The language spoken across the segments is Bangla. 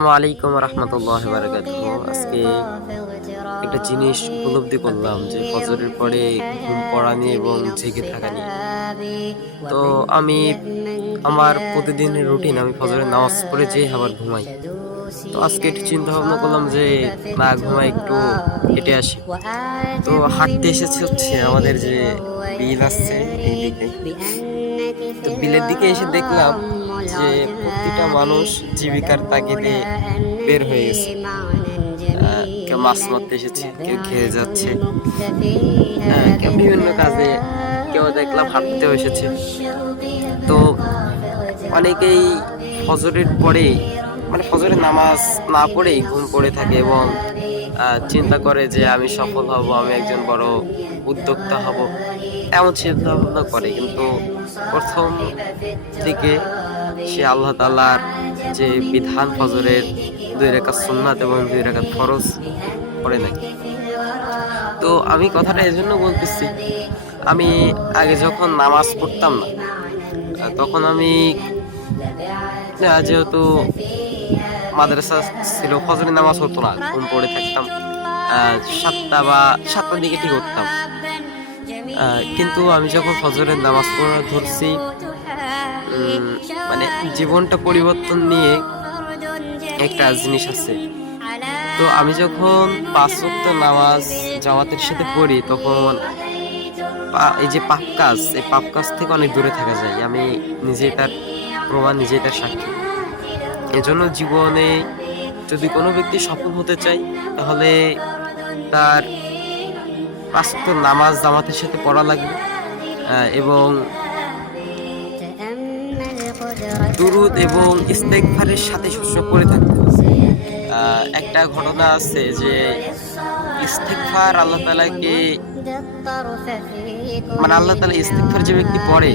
আসসালামু আলাইকুম রহমতুল্লাহ বারাকাতুহু। আজকে একটা জিনিস উপলব্ধি করলাম যে ফজরের পরে ঘুম পড়া নিয়ে এবং জেগে থাকা নিয়ে। তো আমি আমার প্রতিদিনের রুটিন, আমি ফজরের নামাজ পড়ে যেয়ে আবার ঘুমাই। তো আজকে একটু চিন্তা ভাবনা করলাম যে না ঘুমাই, একটু হেঁটে আসি। তো হাঁটতে এসেছি হচ্ছে আমাদের যে বিল আছে এইদিকে। তো বিলের দিকে এসে দেখলাম যে প্রতিটা মানুষ জীবিকার তাগিদে বের হয়ে গেছে। কেউ মাছ মারতে এসেছে, কেউ খেয়ে যাচ্ছে, কেউ বিভিন্ন কাজে, কেউ দেখলাম হাঁটতেও এসেছে। তো অনেকেই ফজরের পরে, মানে ফজরের নামাজ না পড়েই ঘুম পড়ে থাকে এবং চিন্তা করে যে আমি সফল হব, আমি একজন বড় উদ্যোক্তা হব, এমন চিন্তা ভাবনা করে। কিন্তু প্রথম দিকে সে আল্লাহ তাআলার যে বিধান, ফজরের 2 রাকাত সুন্নাত এবং 2 রাকাত ফরজ পড়ে নাই। তো আমি কথাটা এজন্য বলতেছি, আমি আগে যখন নামাজ পড়তাম না, তখন আমি যেহেতু মাদ্রাসা ছিল, ফজরের নামাজ হতো না, ঘুম পড়ে থাকতাম। 7টার দিকে ঠিক উঠতাম। কিন্তু আমি যখন ফজরের নামাজ পড়া ধরছি, মানে জীবনটা পরিবর্তন নিয়ে একটা জিনিস আছে। তো আমি যখন 5 ওয়াক্ত নামাজ জামাতের সাথে পড়ি, তখন এই যে এই পাপ কাজ থেকে অনেক দূরে থাকা যায়। আমি নিজেই তার প্রমাণ, নিজেই তার সাক্ষী। এজন্য জীবনে যদি কোনো ব্যক্তি সফল হতে চায়, তাহলে তার 5 ওয়াক্ত নামাজ জামাতের সাথে পড়া লাগবে এবং দুরুদ এবং ইস্তেগফারের সাথে সবসময় পড়ে থাকতে হবে। একটা ঘটনা আছে যে ইস্তেগফার আল্লাহ তাআলাকে, মানে আল্লাহ তাআলা ইস্তেগফার যে ব্যক্তি পড়ে,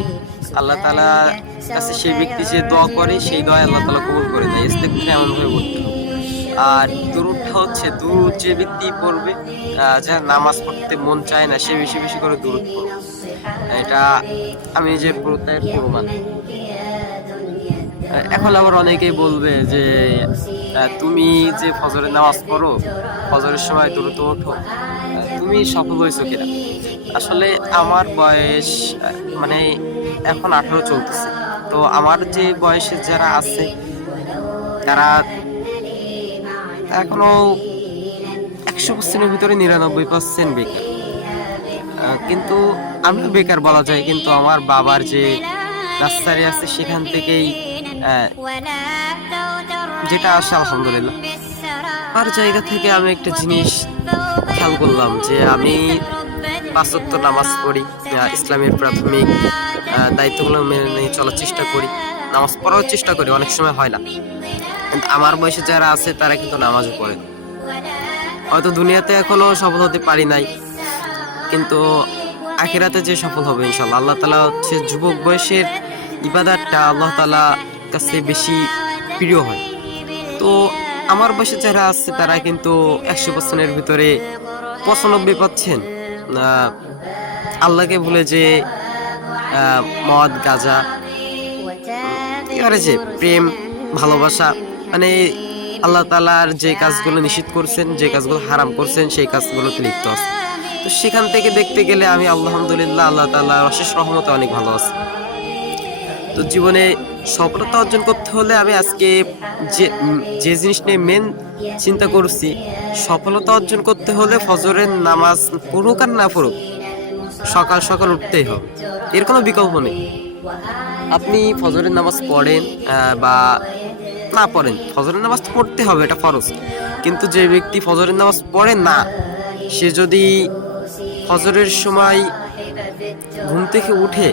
আল্লাহ তাআলার কাছে সেই ব্যক্তি যে দোয়া করে, সেই দোয়া আল্লাহ তাআলা কবুল করে দেয়। ইস্তেগফার এমন ভাবে পড়তে হবে। আর দুরুদটা হচ্ছে, দুরুদ যে ব্যক্তি পড়বে, যার নামাজ পড়তে মন চায় না, সে বেশি বেশি করে দুরুদ পড়বে। এটা আমি যে প্রত্যয়ের প্রমাণ। এখন আবার অনেকেই বলবে যে তুমি যে ফজরের নামাজ পড়ো, ফজরের সময় দ্রুত ওঠো, তুমি সফল হয়েছো কিনা? আসলে আমার বয়স মানে এখন 18 চলতেছে। তো আমার যে বয়সে যারা আছে, তারা এখনো 100%-এর ভিতরে 99% বেকার। কিন্তু আমিও বেকার বলা যায়, কিন্তু আমার বাবার যে নার্সারি আছে সেখান থেকেই যেটা আসে আলহামদুলিল্লাহ। আর জায়গা থেকে আমি একটা জিনিস খেয়াল করলাম যে আমি 5 ওয়াক্ত নামাজ পড়ি, ইসলামের প্রাথমিক দায়িত্বগুলো মেনে নিয়ে চলার চেষ্টা করি, নামাজ পড়ার চেষ্টা করি, অনেক সময় হয় না। কিন্তু আমার বয়সে যারা আছে তারা কিন্তু নামাজও পড়ে। হয়তো দুনিয়াতে এখনো সফল হতে পারি নাই, কিন্তু আখিরাতে যে সফল হবে ইনশাআল্লাহ। আল্লাহ তাআলা হচ্ছে যুবক বয়সের ইবাদতটা আল্লাহ তাআলা কাছে বেশি প্রিয় হয়। তো আমার বয়সে যারা আছে তারা কিন্তু 100%-এর ভিতরে 95 পাচ্ছেন আল্লাহকে ভুলে যে মদ গাঁজা, এবারে যে প্রেম ভালোবাসা, মানে আল্লাহ তাআলার যে কাজগুলো নিষিদ্ধ করছেন, যে কাজগুলো হারাম করছেন, সেই কাজগুলোতে লিপ্ত আছে। তো সেখান থেকে দেখতে গেলে আমি আলহামদুলিল্লাহ আল্লাহ তাআলার অশেষ রহমতে অনেক ভালো আছি। তো জীবনে সফলতা অর্জন করতে হলে আমি আজকে যে জিনিস নিয়ে মেন চিন্তা করছি, সফলতা অর্জন করতে হলে ফজরের নামাজ পড়ুক আর না পড়ুক, সকাল সকাল উঠতেই হবে, এর কোনো বিকল্প নেই। আপনি ফজরের নামাজ পড়েন বা না পড়েন, ফজরের নামাজ পড়তে হবে, এটা ফরজ। কিন্তু যে ব্যক্তি ফজরের নামাজ পড়ে না, সে যদি ফজরের সময় ঘুম থেকে উঠে,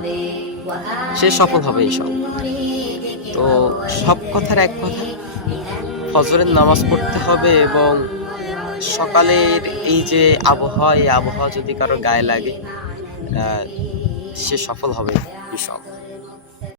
সে সফল হবে ইনশাআল্লাহ। তো সব কথার এক কথা, ফজরের নামাজ পড়তে হবে এবং সকালের এই যে আবহাওয়া, এই আবহাওয়া যদি কারো গায়ে লাগে, সে সফল হবে ইনশাআল্লাহ।